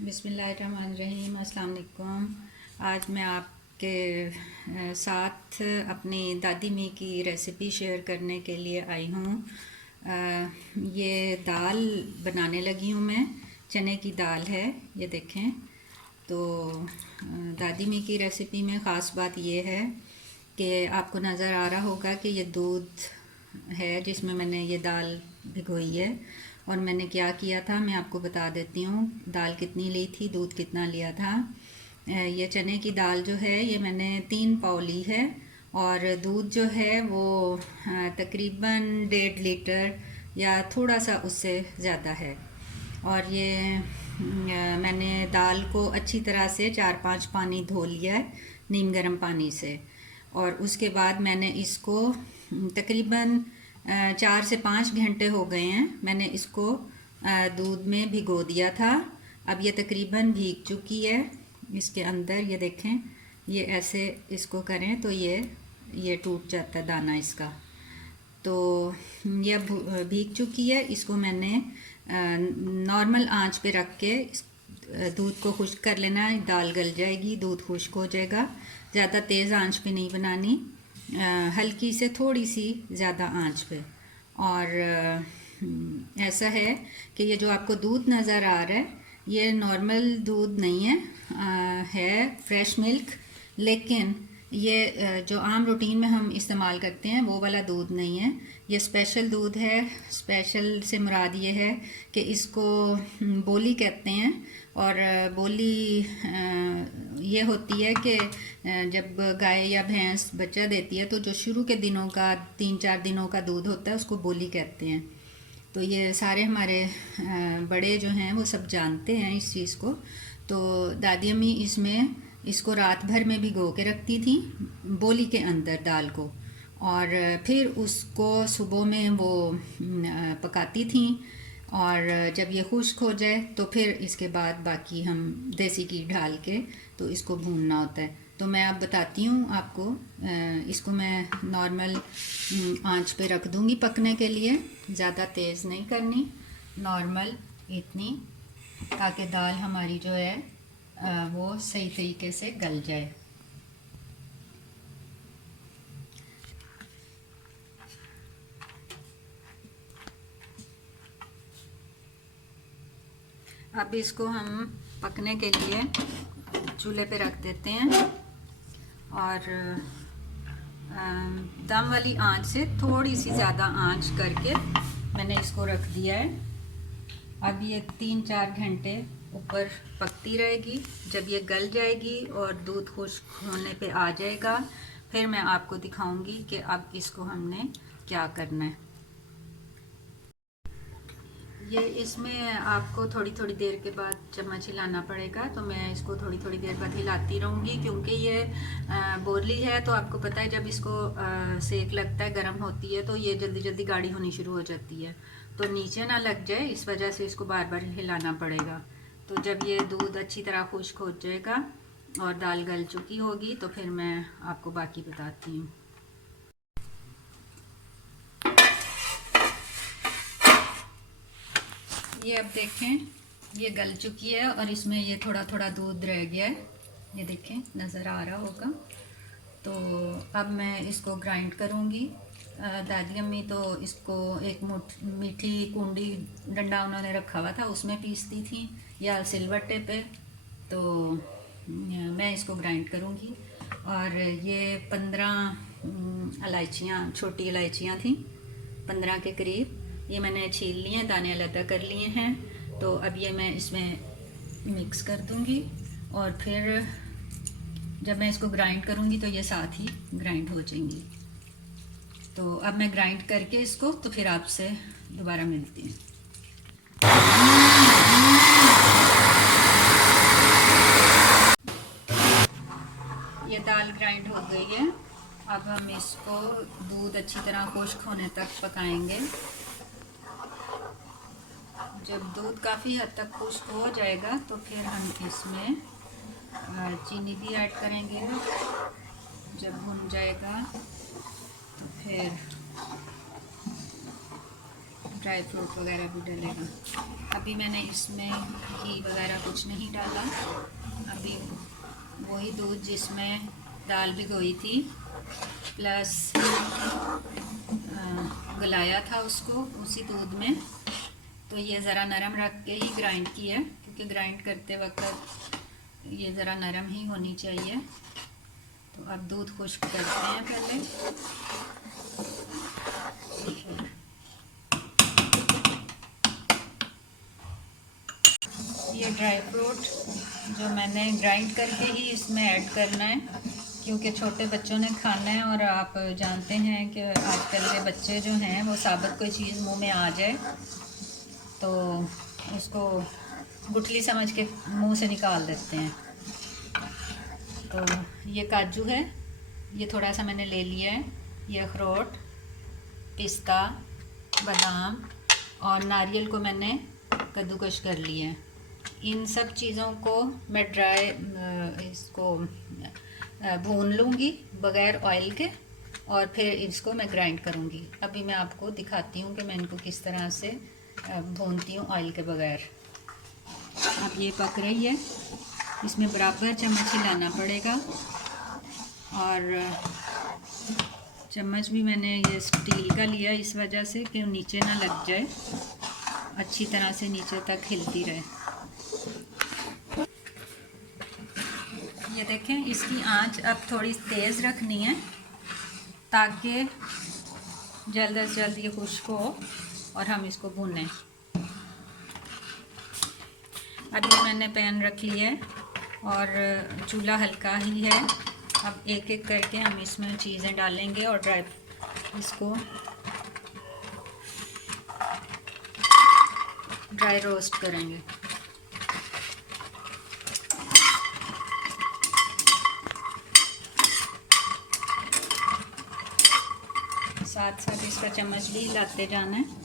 बिस्मिल्लाहिर्रहमानिर्रहीम। अस्सलाम वालेकुम। आज मैं आपके साथ अपनी दादी मी की रेसिपी शेयर करने के लिए आई हूँ। ये दाल बनाने लगी हूँ मैं। चने की दाल है, ये देखें। तो दादी मी की रेसिपी में ख़ास बात ये है कि आपको नज़र आ रहा होगा कि ये दूध है जिसमें मैंने ये दाल भिगोई है। और मैंने क्या किया था मैं आपको बता देती हूँ। दाल कितनी ली थी, दूध कितना लिया था। ये चने की दाल जो है ये मैंने 3 पाव ली है। और दूध जो है वो तकरीबन 1.5 लीटर या थोड़ा सा उससे ज़्यादा है। और ये मैंने दाल को अच्छी तरह से 4-5 पानी धो लिया है नीम गर्म पानी से। और उसके बाद मैंने इसको तकरीबन 4 से 5 घंटे हो गए हैं मैंने इसको दूध में भिगो दिया था। अब ये तकरीबन भीग चुकी है। इसके अंदर ये देखें, ये ऐसे इसको करें तो ये टूट जाता है दाना इसका। तो ये भीग चुकी है। इसको मैंने नॉर्मल आंच पे रख के दूध को खुश्क कर लेना है। दाल गल जाएगी, दूध खुश्क हो जाएगा। ज़्यादा तेज़ आंच पे नहीं बनानी, हल्की से थोड़ी सी ज़्यादा आंच पे। और ऐसा है कि ये जो आपको दूध नज़र आ रहा है ये नॉर्मल दूध नहीं है, है फ्रेश मिल्क। लेकिन ये जो आम रूटीन में हम इस्तेमाल करते हैं वो वाला दूध नहीं है, ये स्पेशल दूध है। स्पेशल से मुराद ये है कि इसको बोली कहते हैं। और बोली ये होती है कि जब गाय या भैंस बच्चा देती है तो जो शुरू के दिनों का 3-4 दिनों का दूध होता है उसको बोली कहते हैं। तो ये सारे हमारे बड़े जो हैं वो सब जानते हैं इस चीज़ को। तो दादी अम्मी इसको रात भर में भिगो के रखती थी बोली के अंदर दाल को। और फिर उसको सुबह में वो पकाती थी। और जब ये खुश्क हो जाए तो फिर इसके बाद बाकी हम देसी घी डाल के तो इसको भूनना होता है। तो मैं अब बताती हूँ आपको। इसको मैं नॉर्मल आंच पे रख दूँगी पकने के लिए। ज़्यादा तेज़ नहीं करनी, नॉर्मल इतनी, ताकि दाल हमारी जो है वो सही तरीके से गल जाए। अब इसको हम पकने के लिए चूल्हे पे रख देते हैं। और दम वाली आंच से थोड़ी सी ज़्यादा आंच करके मैंने इसको रख दिया है। अब ये 3-4 घंटे ऊपर पकती रहेगी। जब ये गल जाएगी और दूध खुश्क होने पे आ जाएगा फिर मैं आपको दिखाऊंगी कि अब इसको हमने क्या करना है। ये इसमें आपको थोड़ी थोड़ी देर के बाद चम्मच हिलाना पड़ेगा। तो मैं इसको थोड़ी थोड़ी देर बाद हिलाती रहूँगी क्योंकि ये बोरली है। तो आपको पता है जब इसको सेक लगता है, गर्म होती है, तो ये जल्दी जल्दी गाढ़ी होनी शुरू हो जाती है। तो नीचे ना लग जाए इस वजह से इसको बार बार हिलाना पड़ेगा। तो जब ये दूध अच्छी तरह खुश्क हो जाएगा और दाल गल चुकी होगी तो फिर मैं आपको बाकी बताती हूँ। ये अब देखें, ये गल चुकी है और इसमें ये थोड़ा थोड़ा दूध रह गया है। ये देखें, नज़र आ रहा होगा। तो अब मैं इसको ग्राइंड करूँगी। दादी अम्मी तो इसको एक मीठी कुंडी डंडा उन्होंने रखा हुआ था उसमें पीसती थी या सिलबट्टे पे। तो मैं इसको ग्राइंड करूँगी। और ये 15 इलायचियाँ, छोटी इलायचियाँ थी 15 के करीब। ये मैंने छील लिए हैं, दाने अलग कर लिए हैं। तो अब ये मैं इसमें मिक्स कर दूँगी और फिर जब मैं इसको ग्राइंड करूँगी तो ये साथ ही ग्राइंड हो जाएंगी। तो अब मैं ग्राइंड करके इसको तो फिर आपसे दोबारा मिलती हूँ। ये दाल ग्राइंड हो गई है। अब हम इसको दूध अच्छी तरह खुश्क होने तक पकाएंगे। जब दूध काफ़ी हद तक खुश्क हो जाएगा तो फिर हम इसमें चीनी भी ऐड करेंगे। जब भुन जाएगा तो फिर ड्राई फ्रूट वगैरह भी डलेगा। अभी मैंने इसमें घी वगैरह कुछ नहीं डाला। अभी वही दूध जिसमें दाल भिगोई थी प्लस गलाया था उसको उसी दूध में, तो ये ज़रा नरम रख के ही ग्राइंड किया, क्योंकि ग्राइंड करते वक्त ये ज़रा नरम ही होनी चाहिए। तो अब दूध खुश्क करते हैं पहले। ये ड्राई फ्रूट जो मैंने ग्राइंड करके ही इसमें ऐड करना है, क्योंकि छोटे बच्चों ने खाना है और आप जानते हैं कि आजकल के बच्चे जो हैं वो साबुत कोई चीज़ मुंह में आ जाए तो उसको गुठली समझ के मुंह से निकाल देते हैं। तो ये काजू है, ये थोड़ा सा मैंने ले लिया है। ये अखरोट, पिस्ता, बादाम और नारियल को मैंने कद्दूकश कर लिया है। इन सब चीज़ों को मैं इसको भून लूँगी बग़ैर ऑयल के, और फिर इसको मैं ग्राइंड करूँगी। अभी मैं आपको दिखाती हूँ कि मैं इनको किस तरह से भूनती हूँ ऑयल के बग़ैर। अब ये पक रही है, इसमें बराबर चम्मच हिलाना पड़ेगा, और चम्मच भी मैंने ये स्टील का लिया इस वजह से कि नीचे ना लग जाए, अच्छी तरह से नीचे तक हिलती रहे। ये देखें, इसकी आंच अब थोड़ी तेज़ रखनी है ताकि जल्द से जल्द ये खुश्क हो और हम इसको भूनें। अभी मैंने पैन रख लिया है और चूल्हा हल्का ही है। अब एक एक करके हम इसमें चीज़ें डालेंगे और इसको ड्राई रोस्ट करेंगे। साथ साथ इसका चम्मच भी हिलाते जाना है।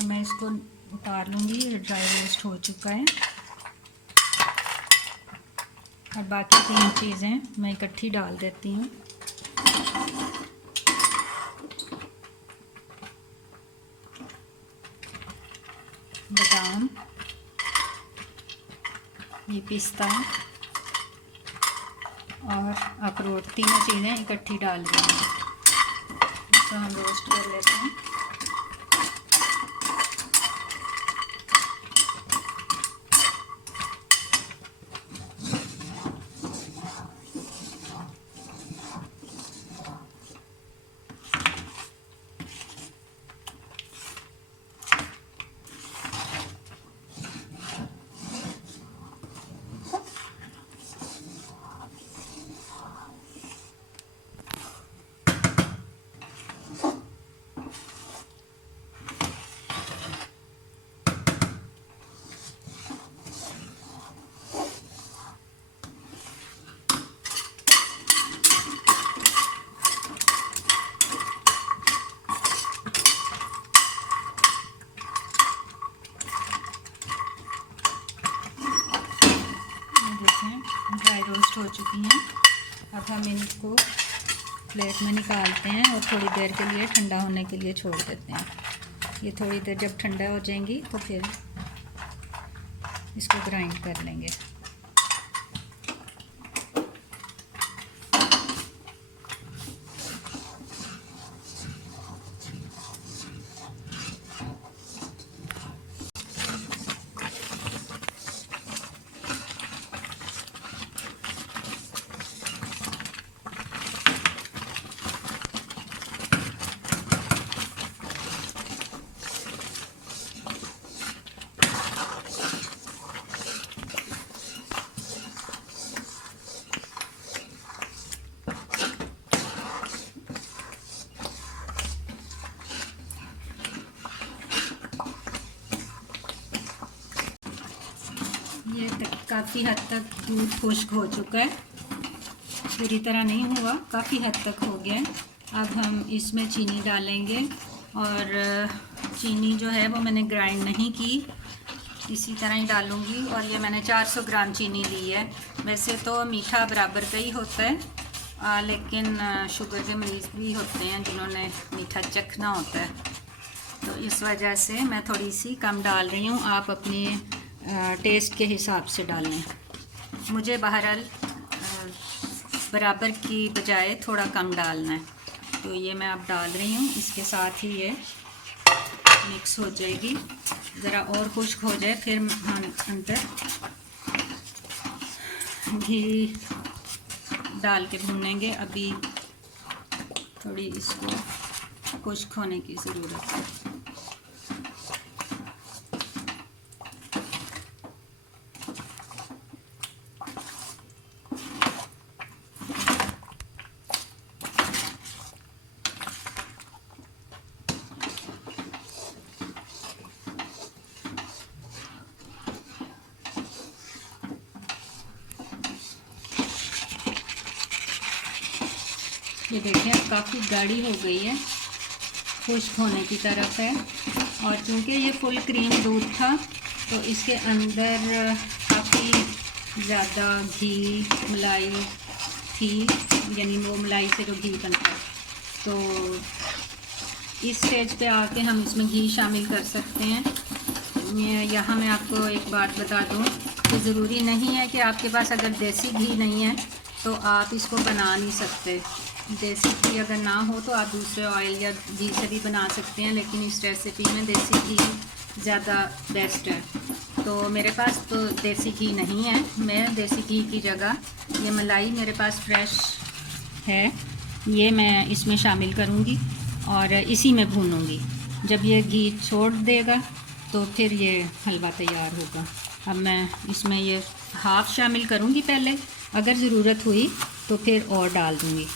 मैं इसको उतार लूँगी, ये ड्राई रोस्ट हो चुका है। और बाकी 3 चीज़ें मैं इकट्ठी डाल देती हूँ। बादाम, ये पिस्ता और अखरोट, तीनों चीज़ें इकट्ठी डाल रही हैं। इसको हम रोस्ट कर लेते हैं। ड्राई रोस्ट हो चुकी हैं। अब हम इनको प्लेट में निकालते हैं और थोड़ी देर के लिए ठंडा होने के लिए छोड़ देते हैं। ये थोड़ी देर जब ठंडा हो जाएंगी तो फिर इसको ग्राइंड कर लेंगे। काफ़ी हद तक दूध खुश्क हो चुका है, पूरी तरह नहीं हुआ, काफ़ी हद तक हो गया है। अब हम इसमें चीनी डालेंगे और चीनी जो है वो मैंने ग्राइंड नहीं की, इसी तरह ही डालूँगी। और ये मैंने 400 ग्राम चीनी ली है। वैसे तो मीठा बराबर का ही होता है, लेकिन शुगर के मरीज़ भी होते हैं जिन्होंने मीठा चखना होता है, तो इस वजह से मैं थोड़ी सी कम डाल रही हूँ। आप अपने टेस्ट के हिसाब से डालें। मुझे बहरहाल बराबर की बजाय थोड़ा कम डालना है, तो ये मैं अब डाल रही हूँ। इसके साथ ही ये मिक्स हो जाएगी। ज़रा और खुश्क हो जाए फिर हम अंदर घी डाल के भूनेंगे। अभी थोड़ी इसको खुश्क होने की ज़रूरत है। ये देखें अब काफ़ी गाढ़ी हो गई है, खुश्क होने की तरफ है। और क्योंकि ये फुल क्रीम दूध था तो इसके अंदर काफ़ी ज़्यादा घी मलाई थी, यानी वो मलाई से जो घी बनता है। तो इस स्टेज पे आके हम इसमें घी शामिल कर सकते हैं। यहाँ मैं आपको एक बात बता दूँ कि ज़रूरी नहीं है कि आपके पास अगर देसी घी नहीं है तो आप इसको बना नहीं सकते। देसी घी अगर ना हो तो आप दूसरे ऑयल या घी से भी बना सकते हैं, लेकिन इस रेसिपी में देसी घी ज़्यादा बेस्ट है। तो मेरे पास तो देसी घी नहीं है, मैं देसी घी की जगह ये मलाई मेरे पास फ्रेश है, ये मैं इसमें शामिल करूँगी और इसी में भूनूँगी। जब ये घी छोड़ देगा तो फिर ये हलवा तैयार होगा। अब मैं इसमें ये हाफ़ शामिल करूँगी पहले, अगर ज़रूरत हुई तो फिर और डाल दूँगी।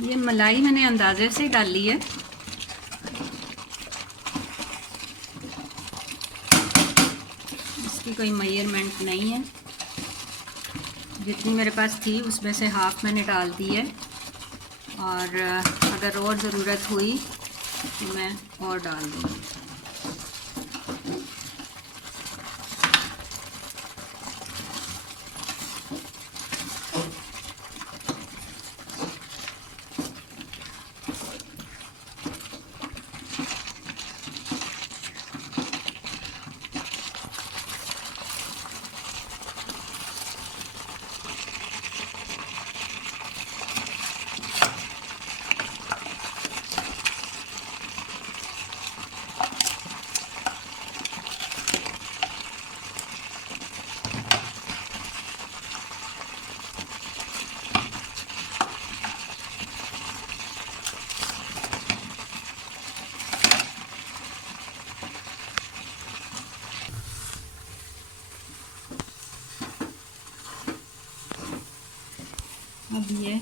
ये मलाई मैंने अंदाजे से डाली है, इसकी कोई मेजरमेंट नहीं है। जितनी मेरे पास थी उसमें से हाफ़ मैंने डाल दी है, और अगर और ज़रूरत हुई तो मैं और डाल दूँगी। अब ये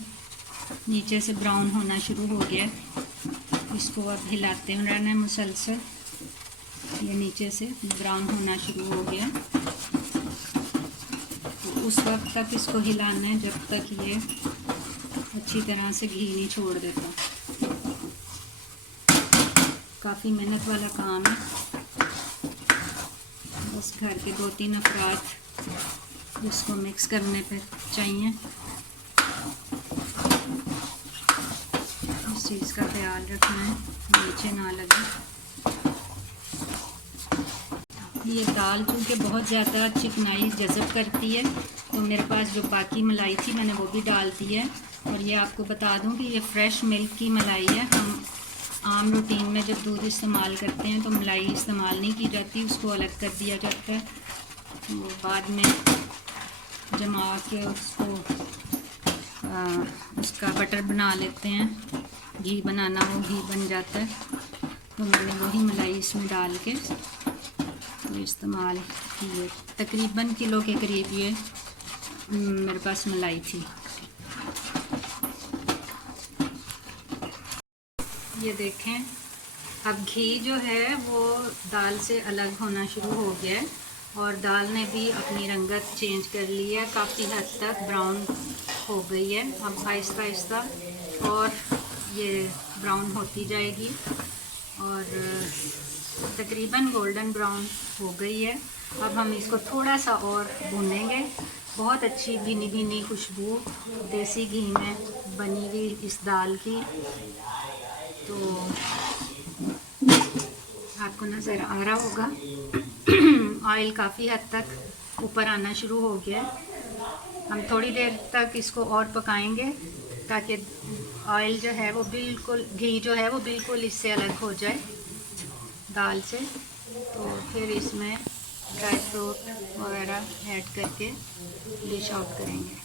नीचे से ब्राउन होना शुरू हो गया, इसको अब हिलाते रहना है मुसलसल। ये नीचे से ब्राउन होना शुरू हो गया, तो उस वक्त तक इसको हिलाना है जब तक ये अच्छी तरह से घी नहीं छोड़ देता। काफ़ी मेहनत वाला काम है, बस घर के 2-3 अफराद इसको मिक्स करने पे चाहिए। इस चीज़ का ख्याल रखना है नीचे ना लगे। ये दाल चूँकि बहुत ज़्यादा चिकनाई जज़ब करती है, तो मेरे पास जो बाकी मलाई थी मैंने वो भी डाल दी है। और ये आपको बता दूं कि ये फ़्रेश मिल्क की मलाई है। हम आम रूटीन में जब दूध इस्तेमाल करते हैं तो मलाई इस्तेमाल नहीं की जाती, उसको अलग कर दिया जाता है। तो बाद में जमा के उसको उसका बटर बना लेते हैं। घी बनाना हो घी बन जाता है। तो मैंने वही मलाई इसमें डाल के तो इस्तेमाल किए। तकरीबन किलो के करीब ये मेरे पास मलाई थी। ये देखें, अब घी जो है वो दाल से अलग होना शुरू हो गया है और दाल ने भी अपनी रंगत चेंज कर ली है, काफ़ी हद तक ब्राउन हो गई है। अब आहिस्ता आहिस्ता और ये ब्राउन होती जाएगी और तकरीबन गोल्डन ब्राउन हो गई है। अब हम इसको थोड़ा सा और भूनेंगे। बहुत अच्छी भीनी भीनी खुशबू देसी घी में बनी हुई इस दाल की। तो आपको नज़र आ रहा होगा ऑयल काफ़ी हद तक ऊपर आना शुरू हो गया है। हम थोड़ी देर तक इसको और पकाएंगे ताकि ऑयल जो है वो बिल्कुल, घी जो है वो बिल्कुल इससे अलग हो जाए दाल से। तो फिर इसमें ड्राई फ्रूट वगैरह ऐड करके डिश आउट करेंगे।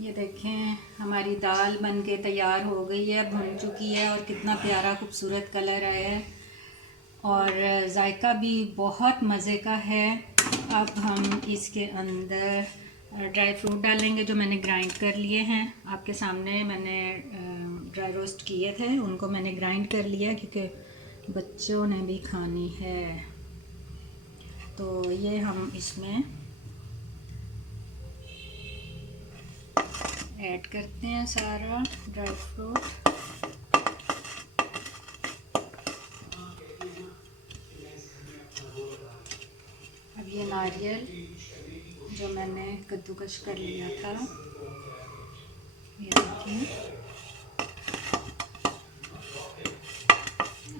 ये देखें, हमारी दाल बन के तैयार हो गई है, भुन चुकी है और कितना प्यारा खूबसूरत कलर आया है और जायका भी बहुत मज़े का है। अब हम इसके अंदर ड्राई फ्रूट डालेंगे जो मैंने ग्राइंड कर लिए हैं। आपके सामने मैंने ड्राई रोस्ट किए थे, उनको मैंने ग्राइंड कर लिया क्योंकि बच्चों ने भी खानी है। तो ये हम इसमें ऐड करते हैं सारा ड्राई फ्रूट। अब ये नारियल जो मैंने कद्दूकश कर लिया था, ये देखिए।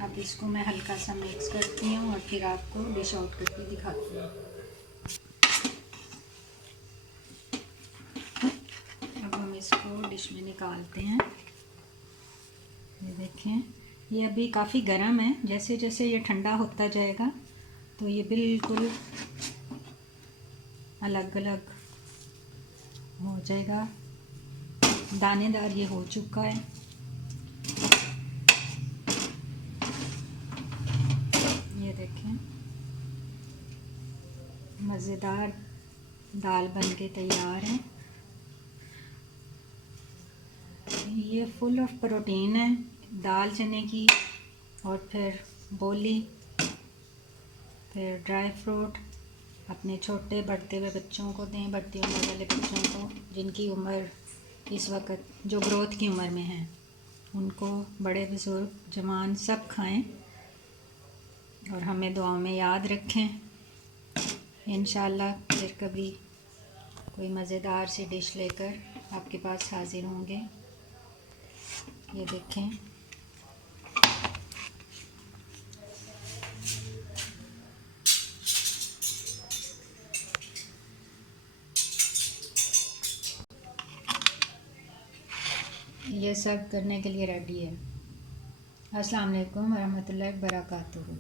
अब इसको मैं हल्का सा मिक्स करती हूँ और फिर आपको डिश आउट करके दिखाती हूँ। अब हम इसको डिश में निकालते हैं। ये देखें, ये अभी काफ़ी गर्म है, जैसे जैसे ये ठंडा होता जाएगा तो ये बिल्कुल अलग अलग हो जाएगा। दानेदार ये हो चुका है। ये देखें, मज़ेदार दाल बन के तैयार है। ये फुल ऑफ प्रोटीन है, दाल चने की और फिर बोली, फिर ड्राई फ्रूट। अपने छोटे बढ़ते हुए बच्चों को दें, बढ़ती उम्र वाले बच्चों को, जिनकी उम्र इस वक्त जो ग्रोथ की उम्र में है, उनको, बड़े बुज़ुर्ग जवान सब खाएं और हमें दुआओं में याद रखें। इंशाल्लाह फिर कभी कोई मज़ेदार सी डिश लेकर आपके पास हाज़िर होंगे। ये देखें, ये सर्व करने के लिए रेडी है। अस्सलाम वालेकुम वरहमतुल्लाहि वबरकातुहू।